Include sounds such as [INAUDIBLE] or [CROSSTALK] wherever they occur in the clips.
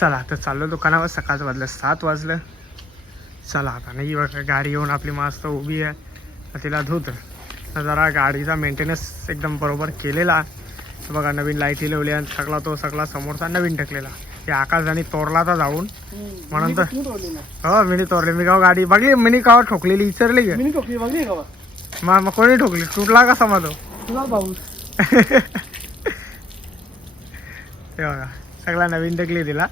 चला तर चाललो दुकानावर. सकाळचं वाजलं सात वाजलं. चला आता नाही बघा गाडी येऊन आपली मस्त उभी आहे. तिला धुत. जरा गाडीचा मेंटेनन्स एकदम बरोबर केलेला. बघा नवीन लाईटी लावल्या आणि सगळा तो सगळा समोरचा नवीन टाकलेला ते आकाशजानी तोरला तर जाऊन. म्हणून तर हो मिनी तोरले. मी गाव गाडी बघली मिनी गाव ठोकलेली विचारली का मग कोणी ठोकली? तुटला का समज ते? [LAUGHS] बघा सगळा नवीन टाकली तिला.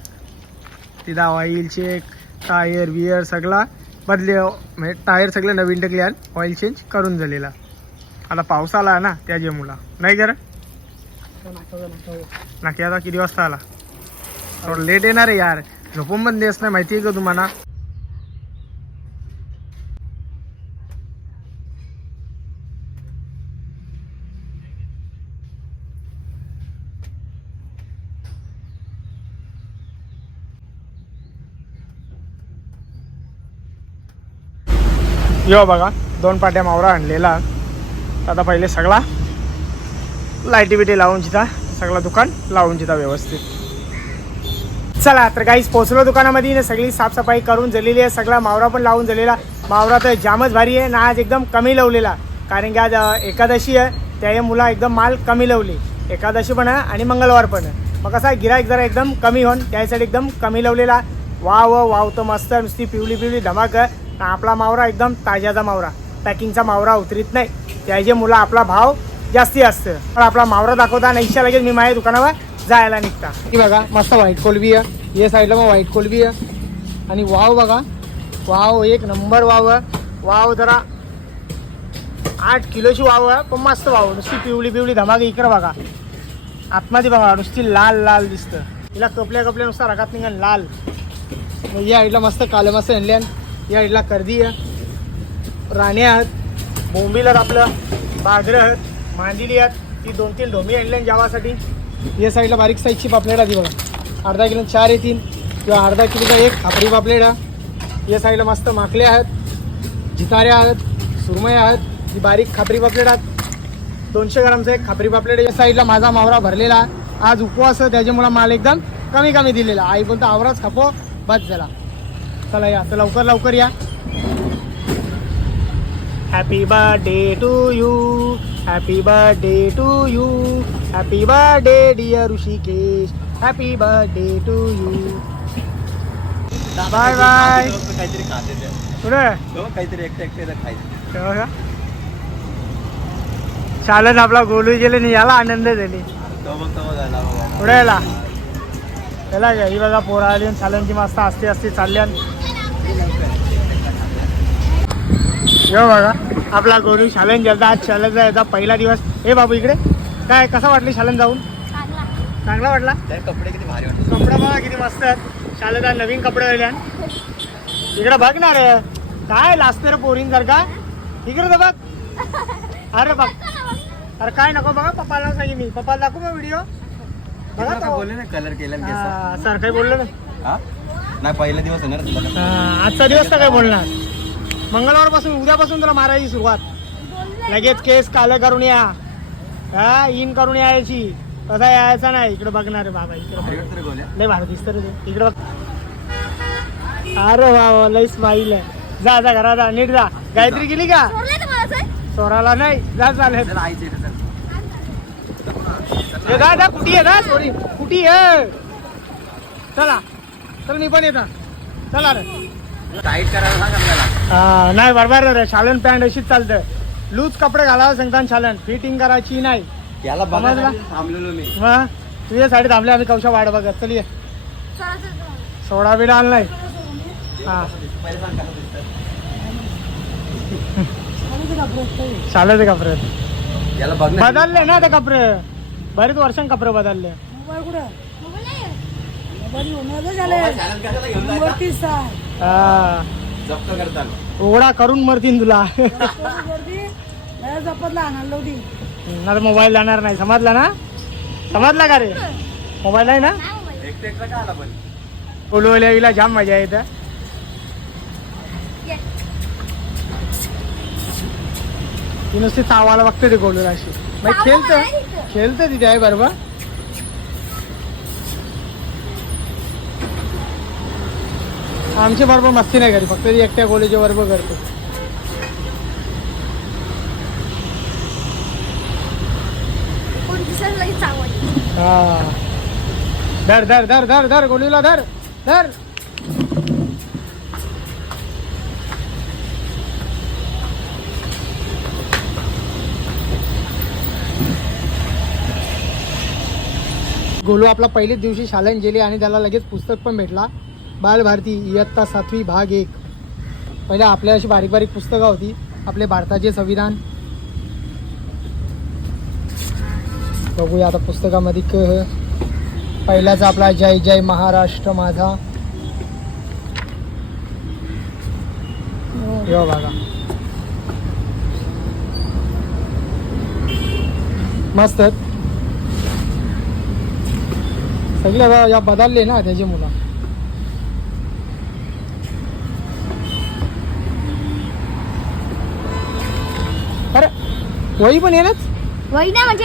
तिथं ऑइल चेक टायर बियर सगळा. बदले म्हणजे टायर सगळे नवीन टाकले आणि ऑइल चेंज करून झालेला. आता पाऊस आला ना त्याच्या मुला नाही कर नाकी आता किती वाजता आला? थोडं लेट येणार आहे यार. झोपून पण देस नाही माहिती आहे का तुम्हाला? यो बघा दोन पाट्या मावरा आणलेला. आता पहिले सगळा लाईटी बिटी लावून जिता सगळं दुकान लावून चिता व्यवस्थित. चला तर काहीच पोचलो दुकानामध्ये. सगळी साफसफाई करून झालेली आहे. सगळा मावरा पण लावून झालेला मावरा तर जामच भारी आहे ना आज एकदम कमी लावलेला. कारण की आज एकादशी आहे. त्या मुला एकदम माल कमी लावली. एकादशी पण आहे आणि मंगळवार पण आहे. मग कसा गिराईक जरा एकदम कमी होऊन त्यासाठी एकदम कमी लावलेला. वाव वाव तर मस्त नुसती पिवली पिवली धमाक आहे. तर आपला मावरा एकदम ताज्याचा मावरा. पॅकिंगचा मावरा उतरीत नाही. त्याचे मुलं आपला भाव जास्ती असतं. पण आपला मावरा दाखवता आणि इच्छा लगेच मी माझ्या दुकानावर जायला निघता. की बघा मस्त व्हाईट कोलबी आहे. या साईडला मग व्हाईट कोलबी आहे. आणि वाव बघा. वाव एक नंबर वाव आहे. वाव जरा आठ किलोची वाव आहे पण मस्त वाव. नुसती पिवळी पिवळी धमाक इकडं बघा. आतमध्ये बघा नुसती लाल लाल दिसतं. तिला कपल्या कपल्या नुसता रगात निघाल लाल. या साईडला मस्त काले मस्त आणले या साईडला कर्दी आहे. राणे आहेत बोंबील आपलं बाजरं आहेत मांदिली आहेत. ती दोन तीन ढोमी आणल्या जावासाठी. या साईडला बारीक साईजची पापलेट आधी बघा. अर्धा किलो चार येतील. किंवा अर्धा किलोचा एक खापरी पापलेट आहे. या साईडला मस्त माकले आहेत जिताऱ्या आहेत सुरमया आहेत. ही बारीक खापरी पापलेट आहेत. दोनशे ग्रामचं एक खापरी पापलेट या साईडला माझा मावरा भरलेला आहे. आज उपवास आहे माल एकदम कमी कमी दिलेला आई बोलतो आवराच खापो बस झाला. चला या. तर लवकर लवकर या. Happy birthday to you happy birthday to you happy birthday dear Rishikesh happy birthday to you bye bye काहीतरी खाते काहीतरी एकटे एकटे खायचं. का? चालन आपला गोलू गेले नाही याला आनंद झाली. पुढे याला. त्याला ही बघा पोरा आली चालनची मस्त असते असते चालल्यान यो बघा आपला गोलू शालन गेलता आज शालेचा याचा पहिला दिवस. हे बाबू इकडे. काय कसा वाटली शालन जाऊन? चांगला. वाटला? कपडे किती भारी वाटतात कपडे बघा किती मस्त आहेत. शालेचा नवीन कपडे दिले इकडे बघ ना रे. काय लाजते रे पोरीन जर का इकडे तर बघ. अरे बघ. अरे काय नको बघा पप्पाला सांगितलं मी. पप्पाला दाखवू मग व्हिडिओ? बघा बोलले ना कलर केला सर काही बोललो ना. हा? नाही पहिला दिवस आहे ना रे तुला. हा, आजचा दिवस तर काय बोलणार? मंगळवारपासून उद्यापासून तुला मारायची सुरुवात. लगेच केस काल करून या. हा इन करून यायची. तसा यायचा नाही? इकडे बघणार आहे बाबा इकडे भारी बघ. वाटतं रे गोल्या लय भारी दिसत रे ते. इकडे बघ. अरे वा वा लय स्माईल आहे. जा जा घरा जा नीट जा. गायत्री गेली का? सोराला नाही. जा चालेल चल आईचे इथे चल. ये जा जा कुठी आहे ना सोरी. कुठी आहे? चला. चल मी पण येतो. चला रे. टाईट करायला सांग आपल्याला. हा, नाही बरोबर रे. शालन पॅन्ट अशीच चालतं लूज कपडे घालावं सांगतात शालन. फिटिंग करायची नाही. त्याला समजला? बघायला थांबलेलो मी. मग तुझ्यासाठी थांबले आम्ही कवशा वाट बघत. चल ये. सोडा बिडा आण नाही. हा. पहिले सांग कसं दिसतं. कपडे. याला बघ ना. बदलले ना ते कपडे. बरेच वर्षां कपडे बदलले. मोबाईल जायचा? हा. उघडा करून मरतीन तुला. ना मोबाईल जाणार नाही. समजला ना? समजला का रे? मोबाईल आहे ना? एकटे एकटा का आला पण? बोलवल्या जाम मजा येते. ती नुसती चावायला बघते ते गोलूला अशी. खेळतं. खेळतं तिथे आहे बरोबर? आमची बरोबर मस्ती नाही करी फक्त एकट्या गोळीच्या बरोबर करतो. हा. धर धर धर धर धर गोलीला धर धर. गोलू आपला पहिल्याच दिवशी शाळेत गेली आणि त्याला लगेच पुस्तक पण भेटला. बालभारती इयत्ता सातवी भाग एक. पहिले आपल्या अशी बारीक बारीक पुस्तकं होती. आपले भारताचे संविधान. बघूया आता पुस्तकामध्ये क पहिलाच आपला जय जय महाराष्ट्र माझा. यो बघा मस्त. सगळे या बदलले ना त्याचे मुलं. वही पण येणच वही ना म्हणजे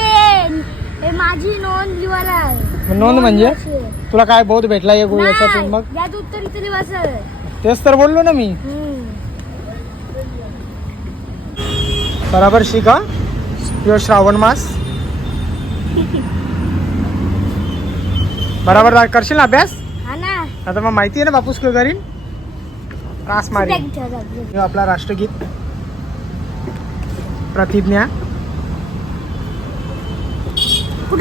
हे माझी नोंद लिवायला नोंद म्हणजे? तुला काय बहुत भेटला या गो- याच्यातून मग? नाही, यात उत्तर इथं लिवायचं तेच तर बोललो ना मी. हम्म. बराबर शिका. यो श्रावण मास. बराबर करशील ना अभ्यास? हा ना. आता मग माहिती आहे ना बापूस करीन? रास मारी आपला राष्ट्रगीत. प्रतिज्ञा।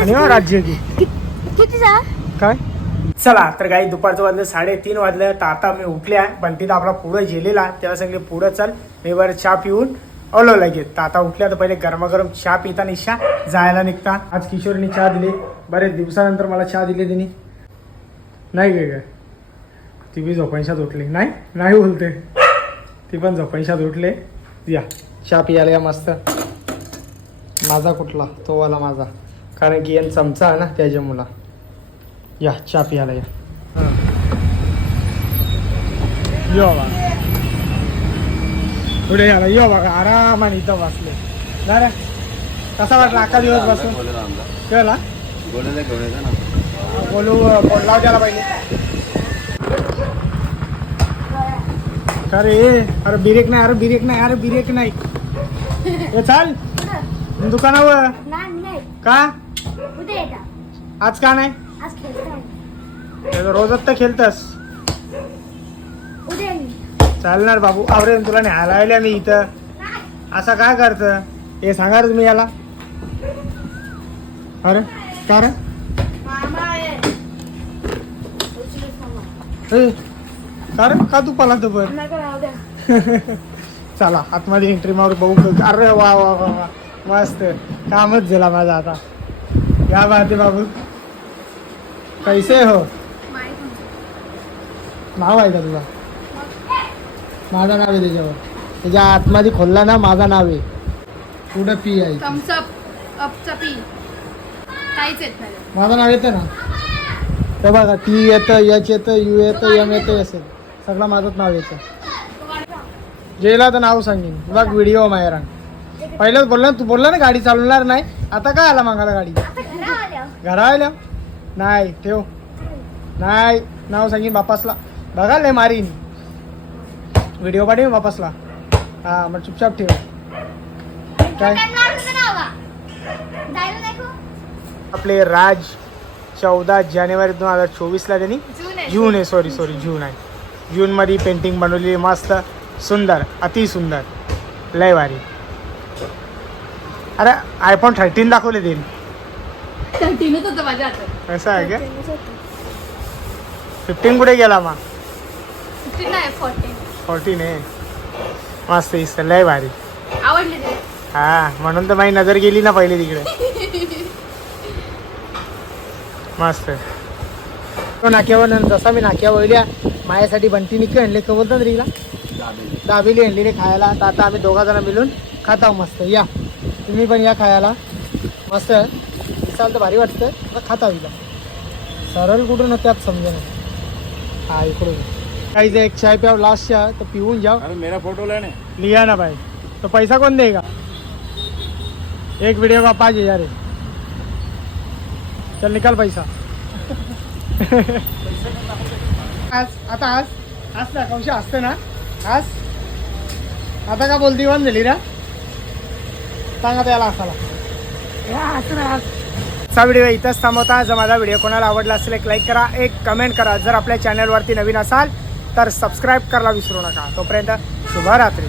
आणि ह्यो राज्यगीत कि- कितीचा काय? चला तर काही दुपारचं वाजलं साडेतीन वाजलं. तर आता मी उठल्या बंटी तर आपला पुढं गेलेला. तेव्हा सांगले पुढं चल मी बरं चहा पिऊन आलो लगेच. तर आता उठल्या तर पहिले गरमागरम चहा पिता निशा जायला निघता. आज किशोरनी चहा दिली. बरेच दिवसानंतर मला चहा दिली तिने. नाही गे काय ती बी झोपांशात उठली. नाही नाही बोलते ती पण झोपांशात उठले. या. चहा पियाला या मस्त. माझा कुठला? तो वाला माझा. कारण की यान चमचा आहे ना त्याच्या मुला. या चहा पियाला या. यो बघा पुढे याला यो बघा आरामाने इथं बसले. ना रे. कसा वाटला अख्खा दिवस बसून? कळला? बोलू बोलला त्याला पहिले. अरे अरे बिरेक नाही अरे बिरेक नाही अरे बिरेक नाही. ए चाल. दुकानावर. का? आज का नाही? रोजच तर खेळतस. चालणार बाबू. आवरे तुला नाही आल्या मी इथं. असं काय करत? हे सांगा तुम्ही याला. अरे का रे? ए, का तू पला पण राहू द्या. [LAUGHS] चला आतमध्ये एंट्री मारू बघू अरे वा वा वा वा. मस्त. कामच झाला माझा आता. या बाते बाबू. कैसे हो? नाव आहे का तुला माझं नाव आहे त्याच्यावर. त्याच्या आतमध्ये खोलला ना माझं नाव आहे. पुढं पी आहे. माझं नाव येतं ना? ते बघा टी येतं एच येतं यू येतं एम येतं असेल सगळं माझंच नाव येतं. जेला तर नाव सांगेन. बघ व्हिडिओ मायरान पहिलंच बोलला ना तू बोलला ना गाडी चालवणार नाही. आता काय आला मागायला गाडी? घरा आल्या. नाही ठेव. नाही नाव सांगेन बापासला बघा लय मारीन. व्हिडिओ पाठवेन बापासला हा मग चुपचाप ठेव. काय? आपले राज चौदा जानेवारी दोन हजार चोवीसला त्यांनी जून आहे. सॉरी सॉरी जून आहे. जूनमध्ये पेंटिंग बनवलेली मस्त सुंदर अति सुंदर. लय भारी. अरे आयफोन थर्टीन दाखवले ते. थर्टीनच होतं माझ्या हातात. असं आहे का? फिफ्टीन कुठे गेला मग? फिफ्टीन नाही फोर्टीन फोर्टीन आहे. मस्त दिसतं लय भारी. आवडले ते. हा म्हणून तर माझी नजर गेली ना पहिले तिकडे. [LAUGHS] मस्त. नाक्यावर न- जसा मी नाक्यावर वळल्या माझ्यासाठी बंटी निघ आणले. का बोलतात रीला दाबेली आणलेली खायला. तर आता आम्ही दोघा जण मिळून खात मस्त. या. तुम्ही पण या खायला. मस्त. दिसाल तर भारी वाटतं आता खाता होईल सरळ कुठून त्यात समजा हा इकडून. काही एक चाय प्याव लास्ट चहा तर पिऊन जाओ मेरा फोटो लिया ना भाई तो पैसा कौन देगा? एक वीडियो का पाँच हजार चल निकाल पैसा. आज आता आज? असतं कौशा असतं ना? आज? आता का बोलती बंद झाली रा? सांगा त्याला असाला चा व्हिडिओ इथंच थांबवता. जर माझा व्हिडिओ कोणाला आवडला असेल एक लाईक करा एक कमेंट करा. जर आपल्या चॅनलवरती नवीन असाल तर सबस्क्राईब करायला विसरू नका. तोपर्यंत शुभरात्री.